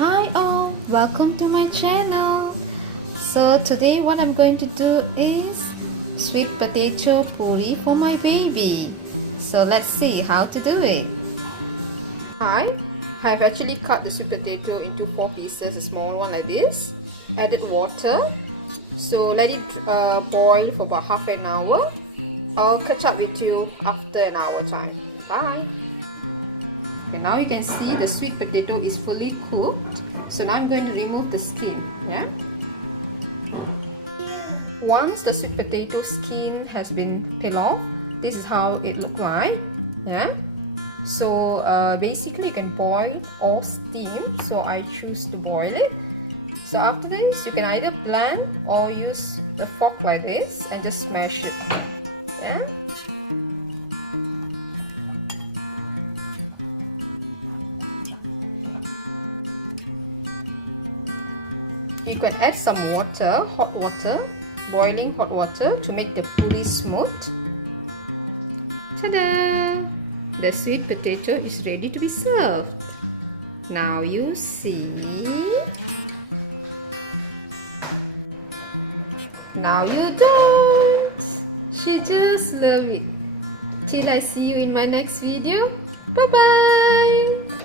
Hi all, welcome to my channel. So today what I'm going to do is sweet potato puree for my baby. So let's see how to do it. I've actually cut the sweet potato into 4 pieces, a small one like this. Added water. So let it boil for about half an hour. I'll catch up with you after an hour time. Bye. Okay, now you can see the sweet potato is fully cooked. So now I'm going to remove the skin. Yeah. Once the sweet potato skin has been peeled off, this is how it looks like. Yeah. So basically you can boil or steam. So I choose to boil it. So after this, you can either blend or use a fork like this and just smash it. Yeah. You can add some water, hot water, boiling hot water to make the puree smooth. Ta-da! The sweet potato is ready to be served. Now you see. Now you don't. She just love it. Till I see you in my next video. Bye-bye.